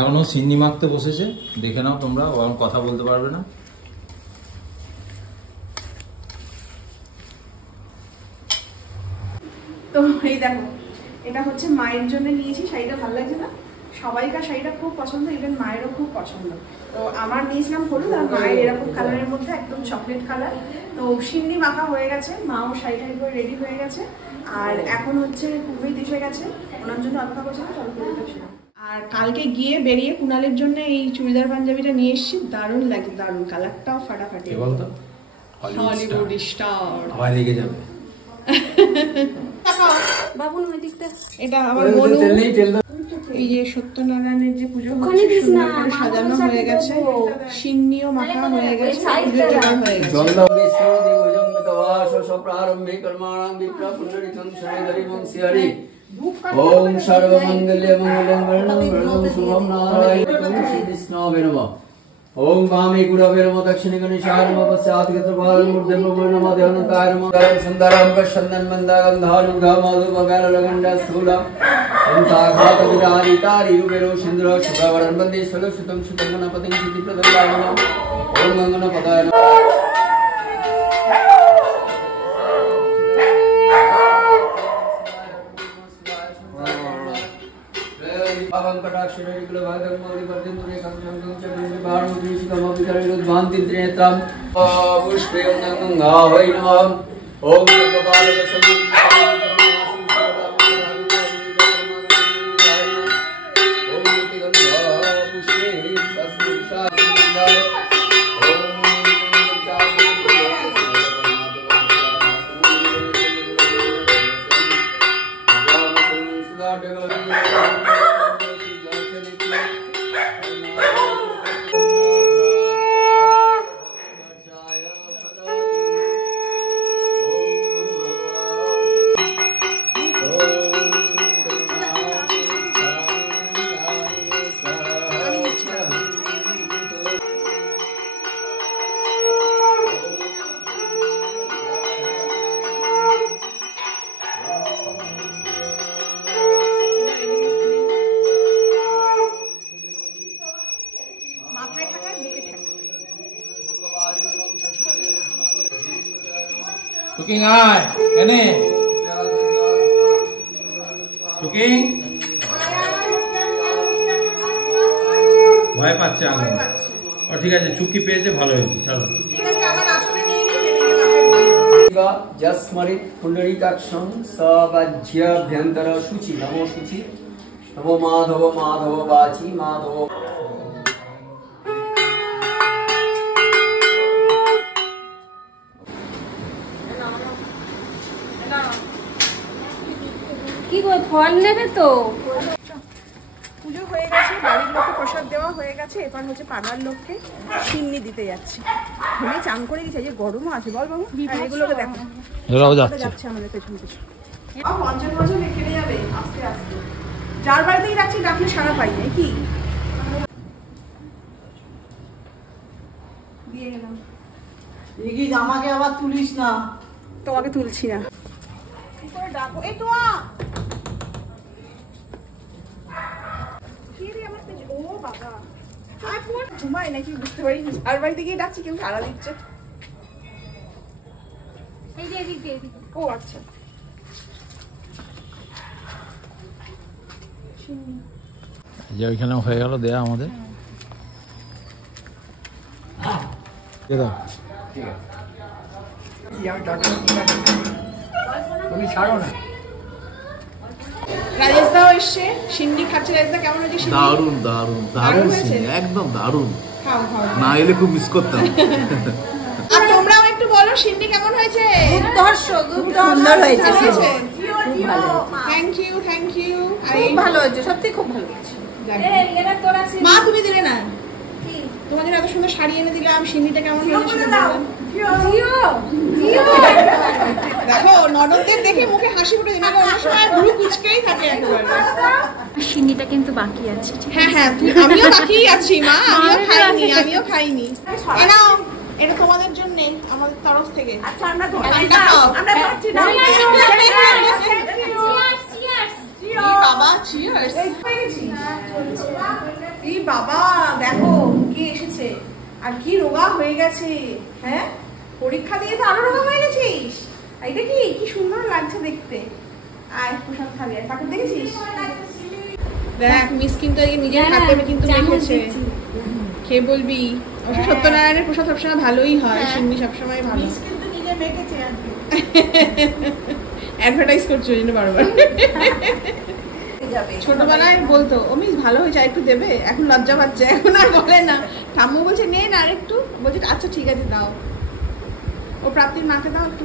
এখনো সিন্নি মাখতে বসেছে, দেখে নাও তোমরা, ওরকম কথা বলতে পারবে না। তো এই দেখো, এটা হচ্ছে মায়ের জন্য নিয়েছি। শাড়িটা ভালো লাগছে না? সবাইকার শাড়িটা খুব পছন্দ, ইভেন মায়েরও খুব পছন্দ। তো আমার নিয়েছিলাম হলুদ, আর মায়ের এরকম কালারের মধ্যে একদম চকলেট কালার। তো সিন্নি মাখা হয়ে গেছে, মাও শাড়িটা করে রেডি হয়ে গেছে। আর এখন হচ্ছে পুরোহিত এসে গেছে, ওনার জন্য অপেক্ষা করছিলাম, চলো পুরোহিত এসে। আর কালকে গিয়ে বেরিয়ে কুণালের জন্য এই চুড়িদার পাঞ্জাবিটা নিয়ে এসেছি, দারুণ লাগে, দারুণ, কালারটাও ফাটাফাটি। বলতো হলিউড স্টার আবার লেগে যাবে। বাবু ওই দিকটা, এটা আমার মনু। এই যে সত্যনারায়ণের যে পুজো সাজানো হয়ে গেছে, সিন্নিও মাখা হয়ে গেছে, পুজো জোগাড় হয়ে গেছে। ওম সর্বমঙ্গল্য মঙ্গলং শুভম নারায়ণং শ্রীকৃষ্ণায় নমঃ। ओम वामे गुरवे नमः दक्षिणे गणेशाय नमः पश्चात् गतपालं मूर्धं नमः देवनताय नमः सुंदरं प्रसन्नं मंदागंधानं गामादुपगालगंडा स्थूलं ओम साघात विदारितारि रूपेरो सिंद्र शुभवरं वन्दे सलसुतं सुतं गणपतिं सिद्धिप्रदाय नमः। ओम गणपताय नमः। Bhavam Katakshara Nikula Bhagam Mori Bardindure Kamcham Kamcham Bharam Trishikam Abhikara Bhantin Trinetram Pushpayam Nanga Vainam Om Kapala Vasam cooking আয় এনে কুকিং ভয় পাচ্ছে আগুন। ও ঠিক আছে, চুক্তি পেয়েছে, ভালো হয়েছে, ছাড়ো। जस्मरित पुंडरीकाक्षं सवाज्याभ्यंतर शुचि नमो शुचि नमो माधव माधव वाची माधव। কি গো ফল নেবে তো? পুজো হয়ে গেছে, বাড়ির লোককে প্রসাদ দেওয়া হয়ে গেছে, এবার হচ্ছে পাড়ার লোককে সিন্নি দিতে যাচ্ছি। ঘুমিয়ে চান করে গেছে, যে গরমও আছে, বল বাবু। এগুলোকে দেখো, যাচ্ছে আমাদের পেছন পেছন। পঞ্চাশ বছর কেটে যাবে আস্তে আস্তে। যার বাড়িতেই যাচ্ছি ডাকলে সারা পাই না, কি দিয়ে গেলাম। আমাকে আবার তুলিস না। তোমাকে তুলছি না, কি করে ডাকো? এই তো ও বাবা, ঘুমায় নাকি বুঝতে পারি। আর বাড়িতে গিয়ে ডাকছি, কেউ সাড়া দিচ্ছে। ও আচ্ছা, যে ওইখানে হয়ে গেল দেয়া আমাদের। তুমি ছাড়ো না। রাজেশ দাও এসছে, সিন্নি খাচ্ছে। রাজেশ দা কেমন হয়েছে? দারুন দারুন দারুন সিন্নি, একদম দারুন। না এলে খুব মিস করতাম। আর তোমরাও একটু বলো সিন্নি কেমন হয়েছে? সুন্দর হয়েছে। Thank you, thank you. খুব ভালো হয়েছে, সত্যি খুব ভালো হয়েছে। মা তুমি দিলে না, তোমাদের এত সুন্দর শাড়ি এনে দিলাম, সিন্নিটা কেমন হয়েছে? দেখো ননদদের দেখে মুখে হাসি ফুটে দিন, অন্য সময় ভুরু কুচকেই থাকে একেবারে। সিন্নিটা কিন্তু বাকি আছে। হ্যাঁ হ্যাঁ, আমিও বাকি আছি মা, আমিও খাইনি। এনাও, এটা তোমাদের জন্য আমাদের তরফ থেকে। আচ্ছা আমরা পাচ্ছি না। বাবা চিয়ার্স। এই বাবা দেখো কে এসেছে আর কি রোগা হয়ে গেছে। হ্যাঁ পরীক্ষা দিয়ে তো আরো রোগা হয়ে গেছিস। এটা কি কি সুন্দর লাগছে দেখতে। আয় প্রসাদ খাবি। আর ঠাকুর দেখেছিস? দেখ মিস কিন্তু নিজের হাতে কিন্তু মেখেছে। খেয়ে বলবি। সত্যনারায়ণের প্রসাদ সবসময় ভালোই হয়, সিন্নি সবসময় ভালো। মিস কিন্তু নিজে মেখেছে আর কি। অ্যাডভার্টাইজ করছো জন্য বারবার। ছোটবেলায় বলতো ও মিস ভালো হয়েছে একটু দেবে, এখন লজ্জা পাচ্ছে, এখন আর বলে না। ঠাম্মু বলছে নে না আরেকটু, বলছে আচ্ছা ঠিক আছে দাও। ও প্রাপ্তির মাকে দাও একটু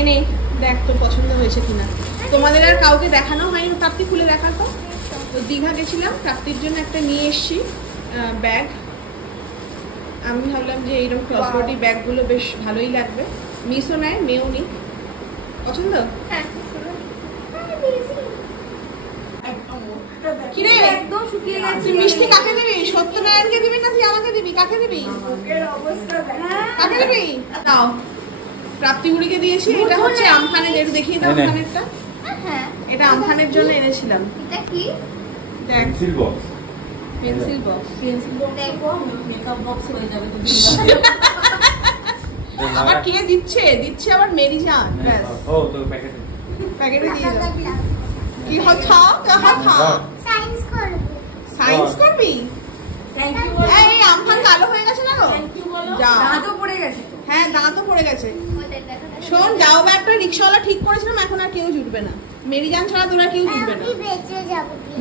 এনে দেখ তোর পছন্দ হয়েছে কিনা। তোমাদের আর কাউকে দেখানো হয়নি, প্রাপ্তি খুলে দেখাতো। তো দীঘা গেছিলাম, প্রাপ্তির জন্য একটা নিয়ে এসছি ব্যাগ। আমি ভাবলাম যে এইরকম ক্রসবডি ব্যাগগুলো বেশ ভালোই লাগবে। মিসও নেয়, মেয়েও নি। পছন্দ? কিরে একদম শুকিয়ে গেছে। তুই মিষ্টি কাকে দিবি? সত্যনারায়ণকে দিবি না তুই আমাকে দিবি? কাকে দিবি? কাকে দিবি? দাও। প্রাপ্তি বুড়িকে দিয়েছি। এটা হচ্ছে আমফানের, একটু দেখিয়ে দাও আমফানেরটা। হ্যাঁ এটা আমফানের জন্য এনেছিলাম। এটা কি? দেখ pencil box. Pencil box. Pencil box দেখো মেকআপ বক্স হয়ে যাবে তুমি। আবার কে দিচ্ছে? দিচ্ছে আবার মেরি জান। ব্যাস ও তো প্যাকেটে প্যাকেটে দিয়ে দাও। কি হচ্ছে? সায়েন্স করব। সায়েন্স করবি? থ্যাংক ইউ বলো। এই আমফান কালো হয়ে গেছে না গো? থ্যাংক ইউ বলো। যা। দাঁতও পড়ে গেছে তো। হ্যাঁ দাঁতও পড়ে গেছে। ওদের দেখা দেখা। শোন যাও ব্যাগটা রিক্সাওয়ালা ঠিক করেছিলাম, এখন আর কেউ জুটবে না। মেরি জান ছাড়া তোরা কেউ জুটবে না। আমি বেঁচে যাব কি?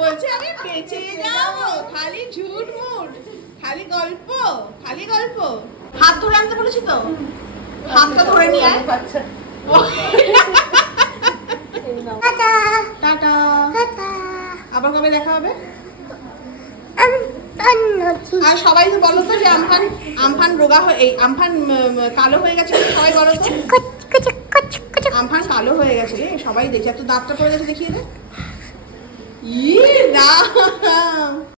বলছে আমি বেঁচে যাবো, খালি ঝুট মুট, খালি গল্প, খালি গল্প। হাত ধরে আনতে বলেছি তো, হাতটা ধরে নিয়ে আয়। Tata tata. টাটা। আবার কবে দেখা হবে? আমি তন্নছি। আর সবাই তো বলো তো যে আমফান আমফান রোগা হয়ে, এই আমফান কালো হয়ে গেছে, সবাই বলো তো। কচ কচ কচ কচ। আমফান কালো হয়ে গেছে রে, সবাই দেখে। এত দাঁতটা পড়ে গেছে দেখিয়ে দে। ই দাঁত।